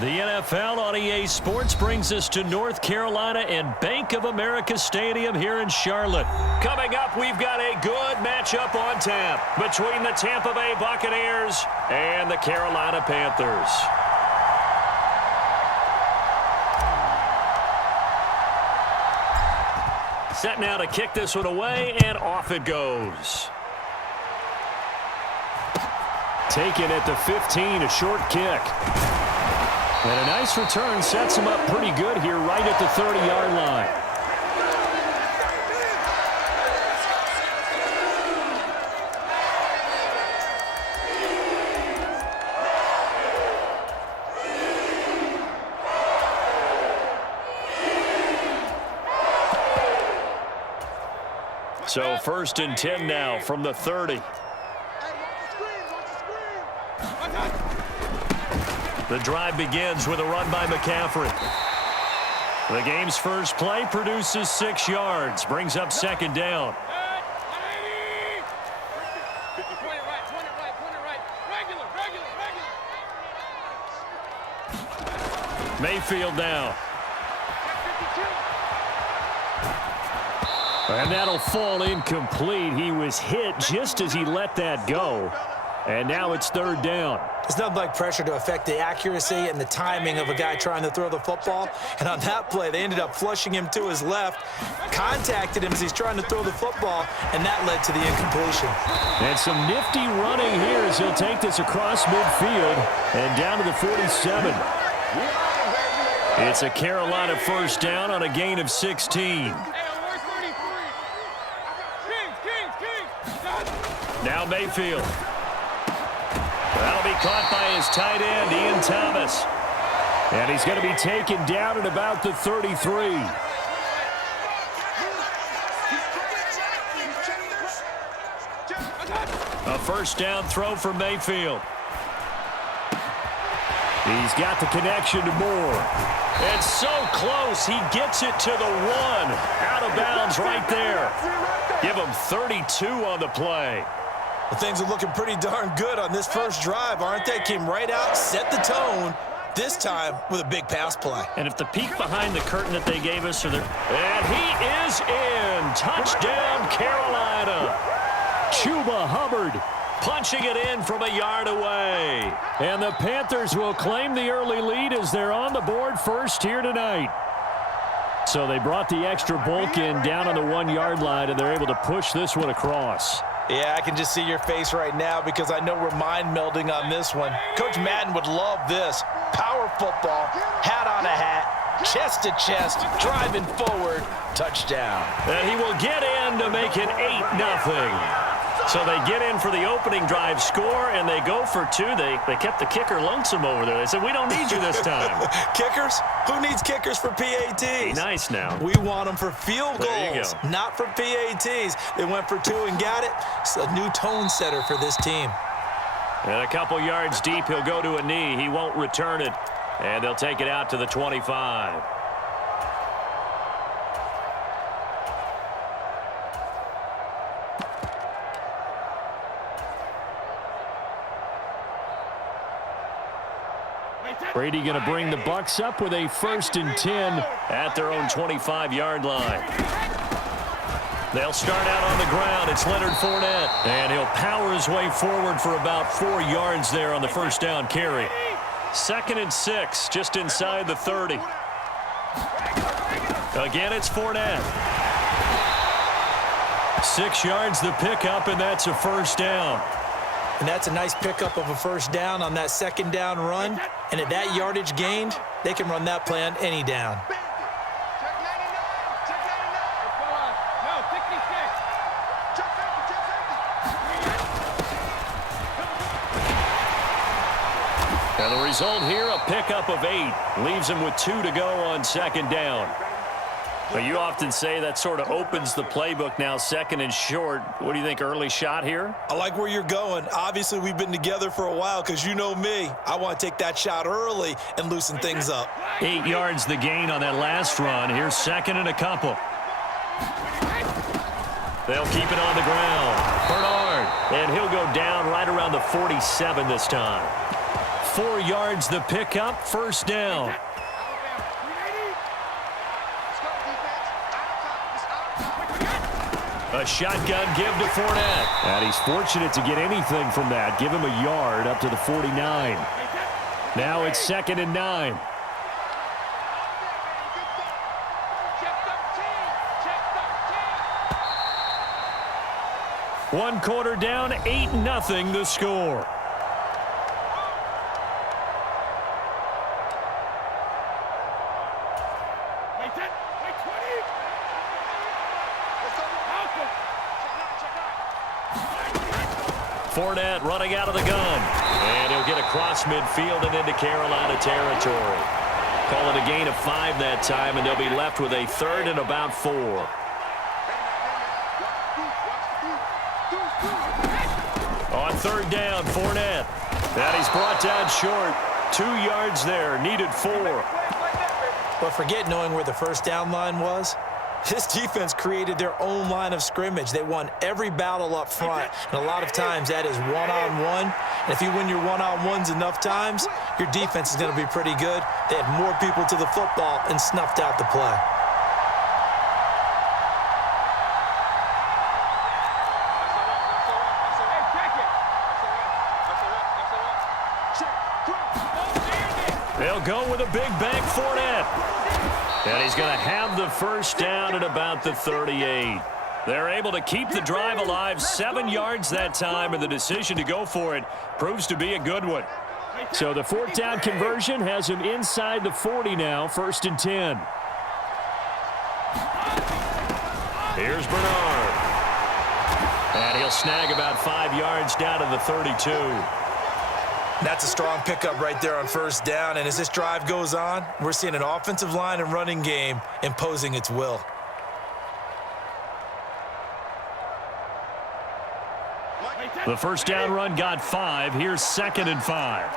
The NFL on EA Sports brings us to North Carolina and Bank of America Stadium here in Charlotte. Coming up, we've got a good matchup on tap between the Tampa Bay Buccaneers and the Carolina Panthers. Set now to kick this one away, and off it goes. Taken at the 15, a short kick. And a nice return sets him up pretty good here right at the 30-yard line. So 1st and 10 now from the 30. The drive begins with a run by McCaffrey. The game's first play produces 6 yards, brings up 2nd down. Mayfield now. And that'll fall incomplete. He was hit just as he let that go. And now it's 3rd down. It's nothing like pressure to affect the accuracy and the timing of a guy trying to throw the football. And on that play, they ended up flushing him to his left, contacted him as he's trying to throw the football, and that led to the incompletion. And some nifty running here as he'll take this across midfield and down to the 47. It's a Carolina 1st down on a gain of 16. Now Mayfield. That'll be caught by his tight end, Ian Thomas. And he's going to be taken down at about the 33. A 1st down throw for Mayfield. He's got the connection to Moore. It's so close, he gets it to the 1. Out of bounds right there. Give him 32 on the play. Well, things are looking pretty darn good on this first drive, aren't they? Came right out, set the tone, this time with a big pass play. And if the peek behind the curtain that they gave us, and he is in. Touchdown, Carolina. Chuba Hubbard punching it in from a yard away. And the Panthers will claim the early lead as they're on the board first here tonight. So they brought the extra bulk in down on the 1-yard line, and they're able to push this one across. Yeah, I can just see your face right now because I know we're mind melding on this one. Coach Madden would love this. Power football, hat on a hat, chest to chest, driving forward, touchdown. And he will get in to make it 8-0. So they get in for the opening drive score, and they go for 2. They kept the kicker lonesome over there. They said, we don't need you this time. Kickers? Who needs kickers for PATs? Be nice now. We want them for field goals, not for PATs. They went for 2 and got it. It's a new tone setter for this team. And a couple yards deep, he'll go to a knee. He won't return it, and they'll take it out to the 25. Brady going to bring the Bucs up with a 1st and 10 at their own 25-yard line. They'll start out on the ground. It's Leonard Fournette, and he'll power his way forward for about 4 yards there on the 1st down carry. 2nd and 6, just inside the 30. Again, it's Fournette. 6 yards the pickup, and that's a 1st down. And that's a nice pickup of a 1st down on that 2nd down run. And at that yardage gained, they can run that play on any down. And the result here, a pickup of 8. Leaves him with 2 to go on 2nd down. But you often say that sort of opens the playbook now, 2nd and short. What do you think, early shot here? I like where you're going. Obviously, we've been together for a while because you know me. I want to take that shot early and loosen things up. 8 yards the gain on that last run. Here's 2nd and a couple. They'll keep it on the ground. Bernard, and he'll go down right around the 47 this time. 4 yards the pickup, first down. A shotgun give to Fournette. And he's fortunate to get anything from that. Give him a yard up to the 49. Now it's 2nd and 9. One quarter down, 8-0 the score. Fournette running out of the gun. And he'll get across midfield and into Carolina territory. Call it a gain of 5 that time, and they'll be left with a 3rd and about 4. On 3rd down, Fournette. And he's brought down short. 2 yards there, needed 4. But forget knowing where the first down line was. This defense created their own line of scrimmage. They won every battle up front, and a lot of times that is one-on-one. And if you win your one-on-ones enough times, your defense is going to be pretty good. They had more people to the football and snuffed out the play. They'll go with a big bank Fournette. And he's going to have the first down at about the 38. They're able to keep the drive alive, 7 yards that time, and the decision to go for it proves to be a good one. So the 4th down conversion has him inside the 40 now, 1st and 10. Here's Bernard. And he'll snag about 5 yards down to the 32. That's a strong pickup right there on 1st down, and as this drive goes on, we're seeing an offensive line and running game imposing its will. The first down run got 5. Here's 2nd and 5.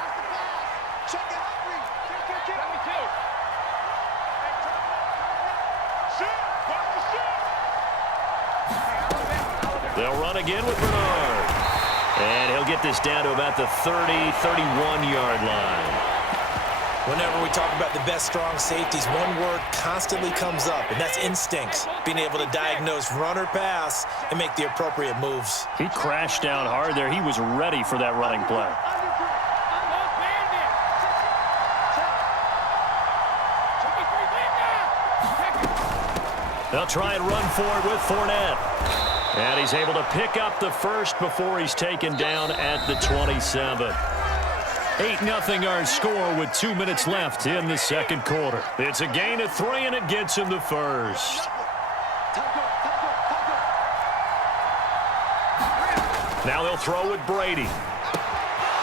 They'll run again with Bernard. And he'll get this down to about the 30, 31-yard line. Whenever we talk about the best strong safeties, one word constantly comes up, and that's instincts. Being able to diagnose run or pass and make the appropriate moves. He crashed down hard there. He was ready for that running play. They'll try and run for it with Fournette. And he's able to pick up the first before he's taken down at the 27. 8-0 our score with 2 minutes left in the 2nd quarter. It's a gain of 3, and it gets him the first. Now they'll throw with Brady.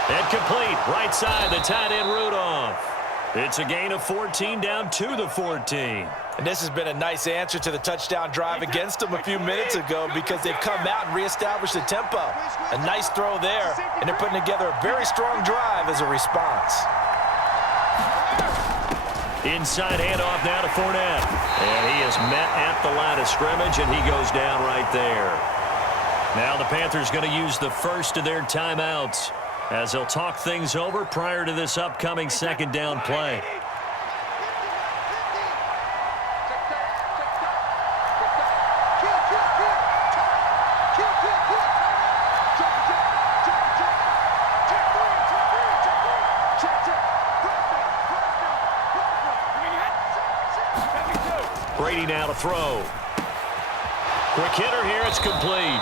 And complete. Right side, the tight end Rudolph. It's a gain of 14 down to the 14. And this has been a nice answer to the touchdown drive against them a few minutes ago because they've come out and reestablished the tempo. A nice throw there, and they're putting together a very strong drive as a response. Inside handoff now to Fournette. And he is met at the line of scrimmage, and he goes down right there. Now the Panthers going to use the first of their timeouts as they'll talk things over prior to this upcoming 2nd down play. Brady now to throw. Quick hitter here, it's complete.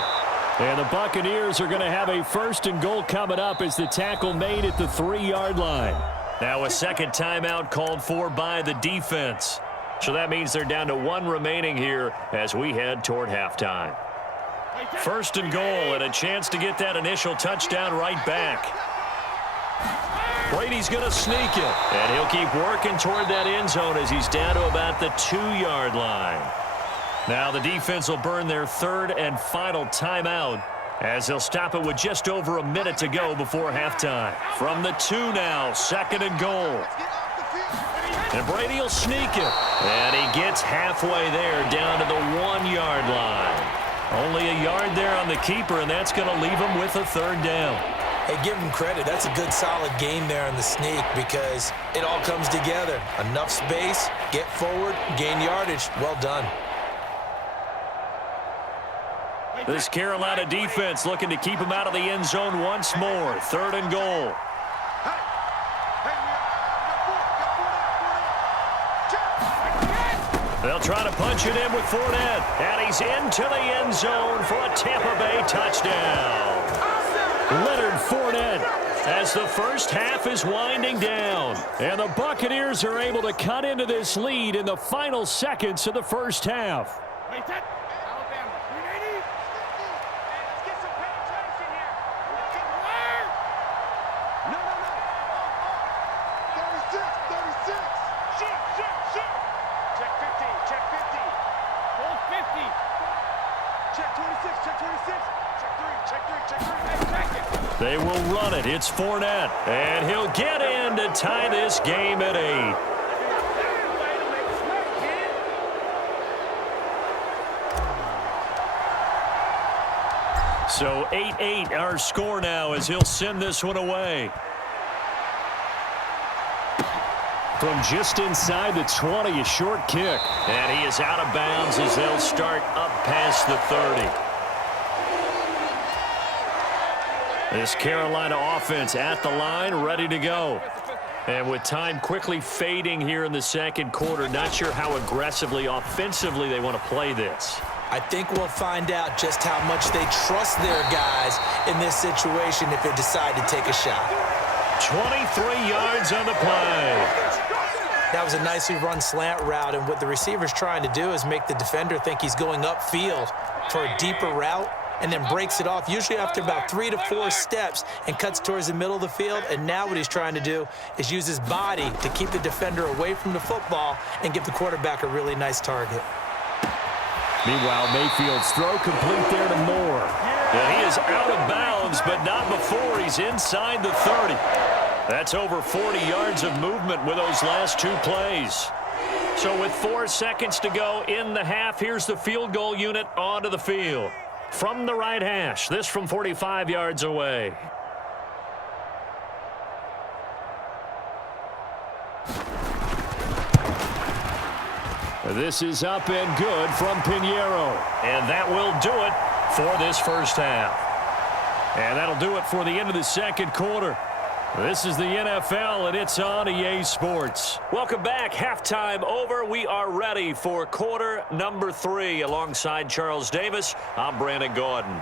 And the Buccaneers are going to have a 1st and goal coming up as the tackle made at the 3-yard line. Now a 2nd timeout called for by the defense. So that means they're down to 1 remaining here as we head toward halftime. 1st and goal and a chance to get that initial touchdown right back. Brady's going to sneak it, and he'll keep working toward that end zone as he's down to about the 2-yard line. Now the defense will burn their 3rd and final timeout as they'll stop it with just over a minute to go before halftime. From the 2 now, 2nd and goal. And Brady will sneak it, and he gets halfway there down to the 1-yard line. Only a yard there on the keeper, and that's going to leave him with a 3rd down. Hey, give him credit. That's a good, solid game there on the sneak because it all comes together. Enough space, get forward, gain yardage. Well done. This Carolina defense looking to keep him out of the end zone once more. 3rd and goal. They'll try to punch it in with Fournette. And he's into the end zone for a Tampa Bay touchdown. Leonard Fournette as the first half is winding down. And the Buccaneers are able to cut into this lead in the final seconds of the first half. They will run it. It's Fournette. And he'll get in to tie this game at 8. So 8-8 our score now as he'll send this one away. From just inside the 20, a short kick. And he is out of bounds as they'll start up past the 30. This Carolina offense at the line, ready to go. And with time quickly fading here in the second quarter, not sure how aggressively, offensively they want to play this. I think we'll find out just how much they trust their guys in this situation if they decide to take a shot. 23 yards on the play. That was a nicely run slant route, and what the receiver's trying to do is make the defender think he's going upfield for a deeper route, and then breaks it off, usually after about 3 to 4 steps, and cuts towards the middle of the field. And now what he's trying to do is use his body to keep the defender away from the football and give the quarterback a really nice target. Meanwhile, Mayfield's throw complete there to Moore. And he is out of bounds, but not before he's inside the 30. That's over 40 yards of movement with those last 2 plays. So with 4 seconds to go in the half, here's the field goal unit onto the field. From the right hash, this from 45 yards away. This is up and good from Pinheiro. And that will do it for this first half. And that'll do it for the end of the second quarter. This is the NFL, and it's on EA Sports. Welcome back. Halftime over. We are ready for quarter number 3. Alongside Charles Davis, I'm Brandon Gordon.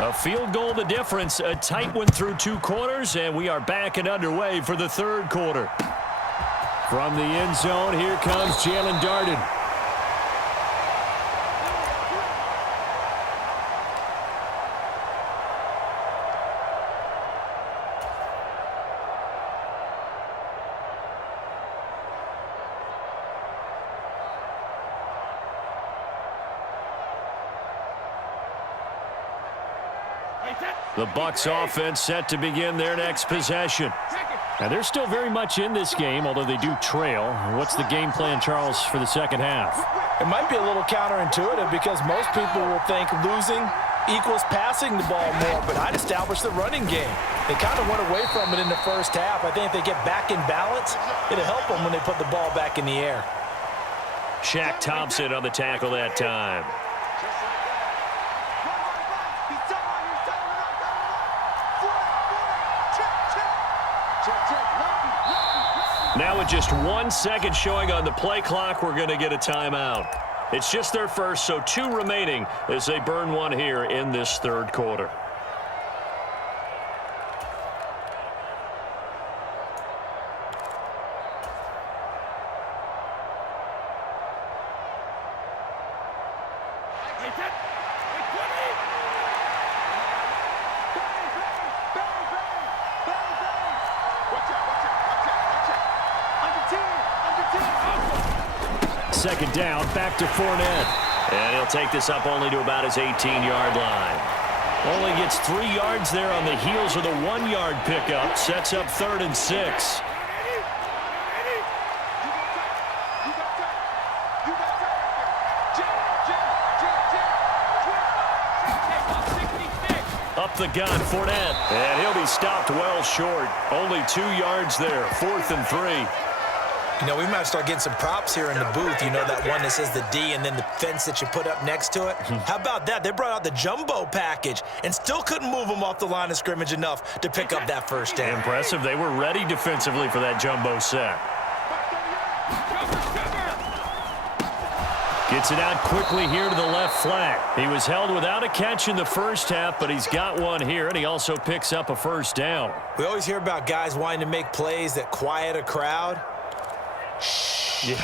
A field goal the difference. A tight one through 2 quarters, and we are back and underway for the third quarter. From the end zone, here comes Jalen Darden. The Bucs offense set to begin their next possession. And they're still very much in this game, although they do trail. What's the game plan, Charles, for the second half? It might be a little counterintuitive because most people will think losing equals passing the ball more, but I'd establish the running game. They kind of went away from it in the first half. I think if they get back in balance, it'll help them when they put the ball back in the air. Shaq Thompson on the tackle that time. Now with just 1 second showing on the play clock, we're going to get a timeout. It's just their first, so 2 remaining as they burn 1 here in this third quarter. Second down, back to Fournette. And he'll take this up only to about his 18-yard line. Only gets 3 yards there on the heels of the 1-yard pickup. Sets up 3rd and 6. Up the gun, Fournette. And he'll be stopped well short. Only 2 yards there, 4th and 3. You know, we might start getting some props here in the booth. You know, that one that says the D and then the fence that you put up next to it. How about that? They brought out the jumbo package and still couldn't move them off the line of scrimmage enough to pick up that first down. Impressive. They were ready defensively for that jumbo sack. Gets it out quickly here to the left flank. He was held without a catch in the first half, but he's got one here, and he also picks up a first down. We always hear about guys wanting to make plays that quiet a crowd. Yeah.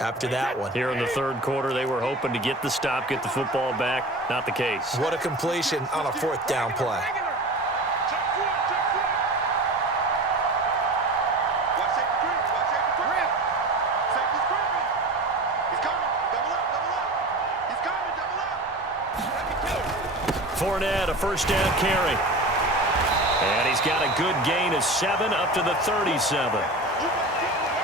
After that one. Here in the third quarter, they were hoping to get the stop, get the football back. Not the case. What a completion on a 4th down play. Fournette, a first down carry. And he's got a good gain of 7 up to the 37.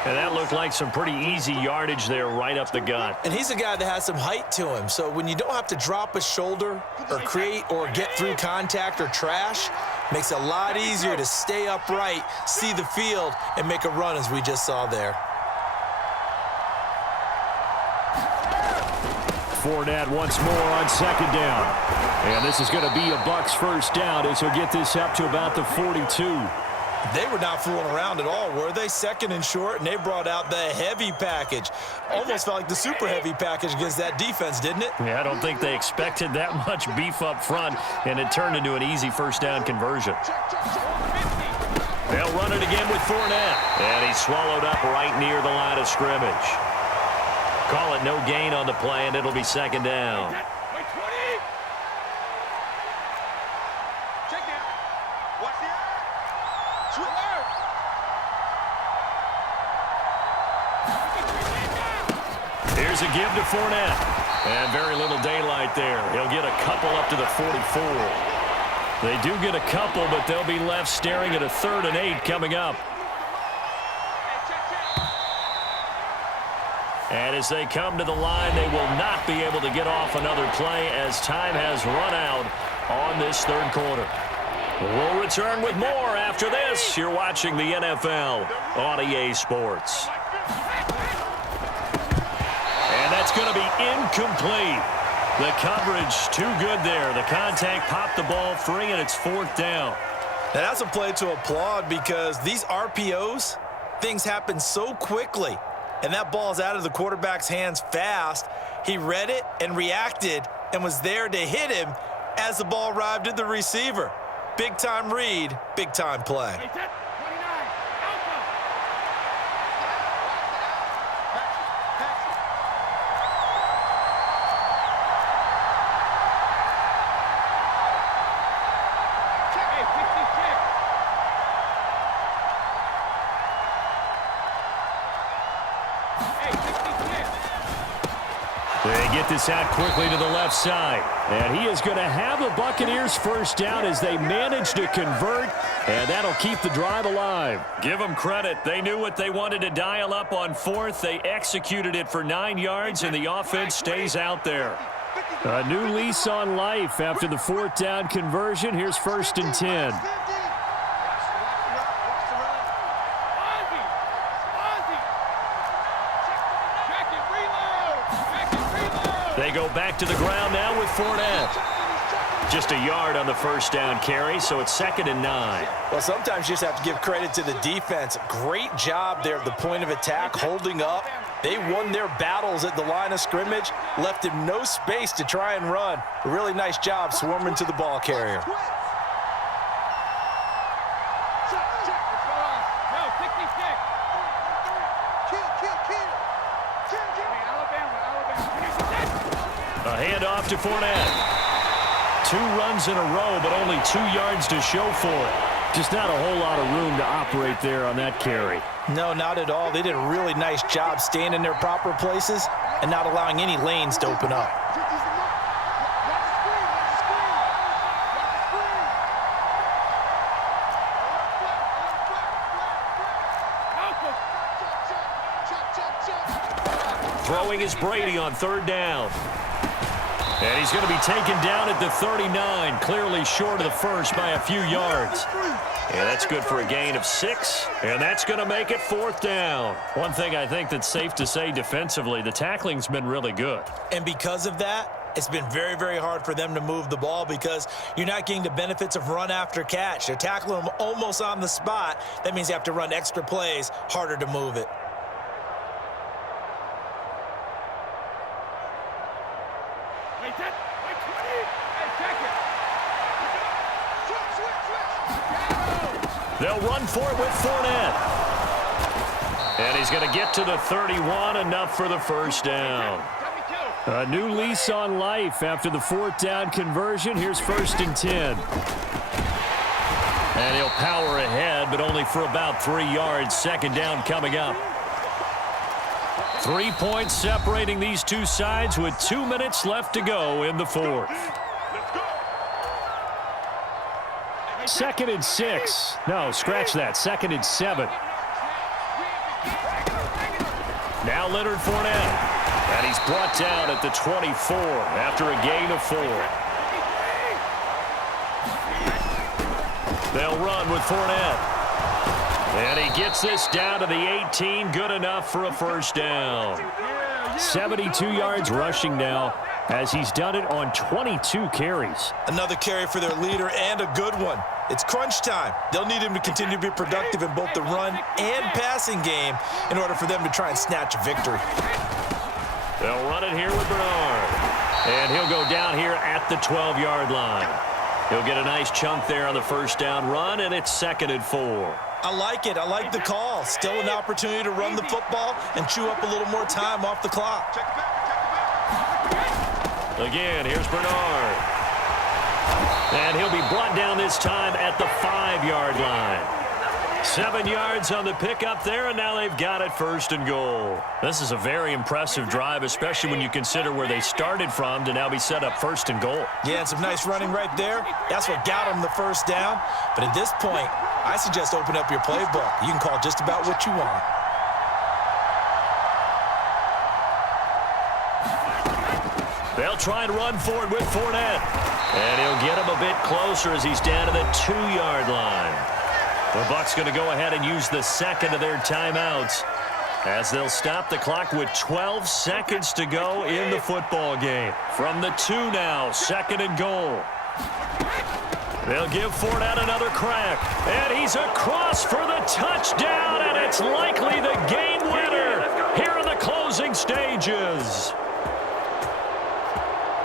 And that looked like some pretty easy yardage there right up the gut. And he's a guy that has some height to him. So when you don't have to drop a shoulder or create or get through contact or trash, makes it a lot easier to stay upright, see the field, and make a run as we just saw there. Fournette once more on 2nd down. And this is going to be a Bucs first down as he'll get this up to about the 42. They were not fooling around at all, were they? 2nd and short, and they brought out the heavy package. Almost felt like the super heavy package against that defense, didn't it? Yeah, I don't think they expected that much beef up front, and it turned into an easy first down conversion. They'll run it again with Fournette, and he's swallowed up right near the line of scrimmage. Call it no gain on the play, and it'll be 2nd down. Here's a give to Fournette. And very little daylight there. He'll get a couple up to the 44. They do get a couple, but they'll be left staring at a 3rd and 8 coming up. And as they come to the line, they will not be able to get off another play as time has run out on this 3rd quarter. We'll return with more after this. You're watching the NFL on EA Sports. And that's going to be incomplete. The coverage too good there. The contact popped the ball free, and it's 4th down. Now that's a play to applaud because these RPOs, things happen so quickly. And that ball's out of the quarterback's hands fast. He read it and reacted and was there to hit him as the ball arrived at the receiver. Big-time read, big-time play. They get this out quickly to the left side. And he is going to have the Buccaneers first down as they manage to convert. And that'll keep the drive alive. Give them credit. They knew what they wanted to dial up on 4th. They executed it for 9 yards, and the offense stays out there. A new lease on life after the 4th down conversion. Here's 1st and 10. They go back to the ground now with Fournette. Just a yard on the first down carry, so it's 2nd and 9. Well, sometimes you just have to give credit to the defense. Great job there at the point of attack, holding up. They won their battles at the line of scrimmage, left him no space to try and run. A really nice job swarming to the ball carrier. A handoff to Fournette. 2 runs in a row, but only 2 yards to show for it. Just not a whole lot of room to operate there on that carry. No, not at all. They did a really nice job staying in their proper places and not allowing any lanes to open up. Throwing is Brady on 3rd down. And he's going to be taken down at the 39, clearly short of the first by a few yards. Yeah, that's good for a gain of 6, and that's going to make it 4th down. One thing I think that's safe to say defensively, the tackling's been really good. And because of that, it's been very, very hard for them to move the ball because you're not getting the benefits of run after catch. They're tackling them almost on the spot. That means you have to run extra plays, harder to move it. They'll run for it with Fournette. And he's going to get to the 31, enough for the first down. A new lease on life after the 4th down conversion. Here's 1st and 10. And he'll power ahead, but only for about 3 yards. 2nd down coming up. 3 points separating these two sides with 2 minutes left to go in the 4th. 2nd and 6. No, scratch that. 2nd and 7. Now Leonard Fournette. And he's brought down at the 24 after a gain of 4. They'll run with Fournette. And he gets this down to the 18. Good enough for a first down. 72 yards rushing now, as he's done it on 22 carries. Another carry for their leader, and a good one. It's crunch time. They'll need him to continue to be productive in both the run and passing game in order for them to try and snatch a victory. They'll run it here with Bernard. And he'll go down here at the 12-yard line. He'll get a nice chunk there on the first down run, and it's 2nd and 4. I like it. I like the call. Still an opportunity to run the football and chew up a little more time off the clock. Again, here's Bernard. And he'll be brought down this time at the 5-yard line. 7 yards on the pickup there, and now they've got it 1st and goal. This is a very impressive drive, especially when you consider where they started from to now be set up 1st and goal. Yeah, and some nice running right there. That's what got them the first down. But at this point, I suggest open up your playbook. You can call just about what you want. They'll try and run for it with Fournette. And he'll get him a bit closer as he's down to the 2-yard line. The Bucs going to go ahead and use the 2nd of their timeouts as they'll stop the clock with 12 seconds to go in the football game. From the 2 now, 2nd and goal. They'll give Fournette another crack. And he's across for the touchdown, and it's likely the game winner here in the closing stages.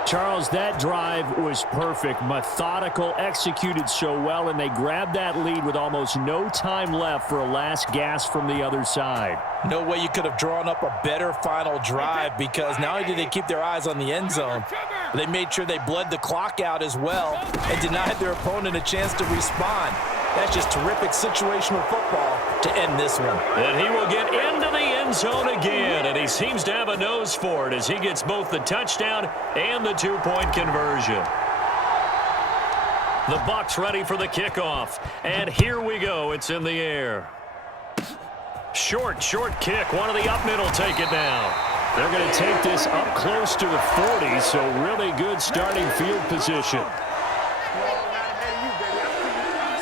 Charles, that drive was perfect, methodical, executed so well, and they grabbed that lead with almost no time left for a last gasp from the other side. No way you could have drawn up a better final drive, because not only did they keep their eyes on the end zone, but they made sure they bled the clock out as well and denied their opponent a chance to respond. That's just terrific situational football to end this one. And he will get into the end zone again, and he seems to have a nose for it as he gets both the touchdown and the 2-point conversion. The Bucs ready for the kickoff, and here we go. It's in the air. Short kick. One of the up middle take it now. They're going to take this up close to the 40, so really good starting field position.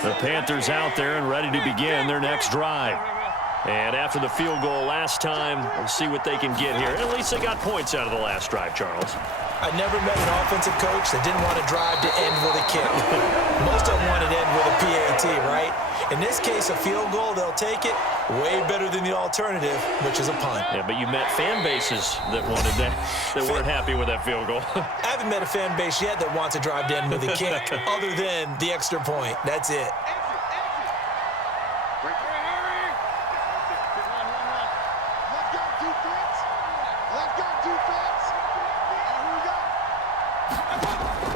The Panthers out there and ready to begin their next drive. And after the field goal last time, we'll see what they can get here. At least they got points out of the last drive, Charles. I never met an offensive coach that didn't want to drive to end with a kick. Most of them want to end with a PAT, right? In this case, a field goal, they'll take it. Way better than the alternative, which is a punt. Yeah, but you met fan bases that wanted that, that weren't happy with that field goal. I haven't met a fan base yet that wants to drive to end with a kick other than the extra point. That's it.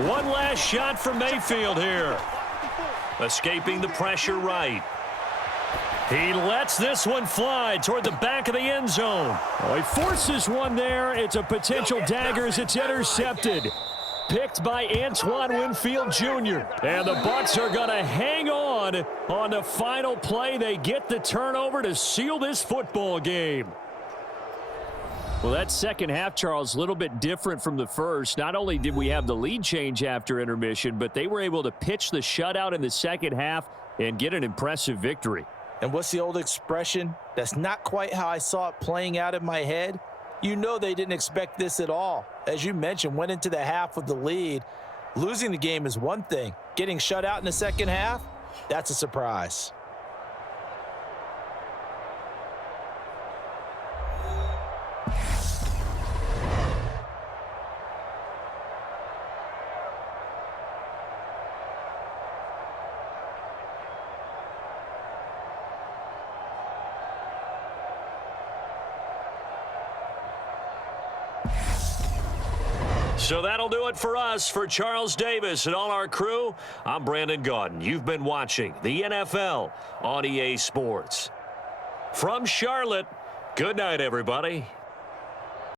One last shot from Mayfield here. Escaping the pressure right. He lets this one fly toward the back of the end zone. Oh, he forces one there. It's a potential dagger as it's intercepted. Picked by Antoine Winfield Jr. And the Bucs are going to hang on the final play. They get the turnover to seal this football game. Well, that second half, Charles, a little bit different from the first. Not only did we have the lead change after intermission, but they were able to pitch the shutout in the second half and get an impressive victory. And what's the old expression? That's not quite how I saw it playing out in my head. You know they didn't expect this at all. As you mentioned, went into the half with the lead. Losing the game is one thing. Getting shut out in the second half, that's a surprise. So that'll do it for us. For Charles Davis and all our crew, I'm Brandon Gaudin. You've been watching the NFL on EA Sports. From Charlotte, good night, everybody.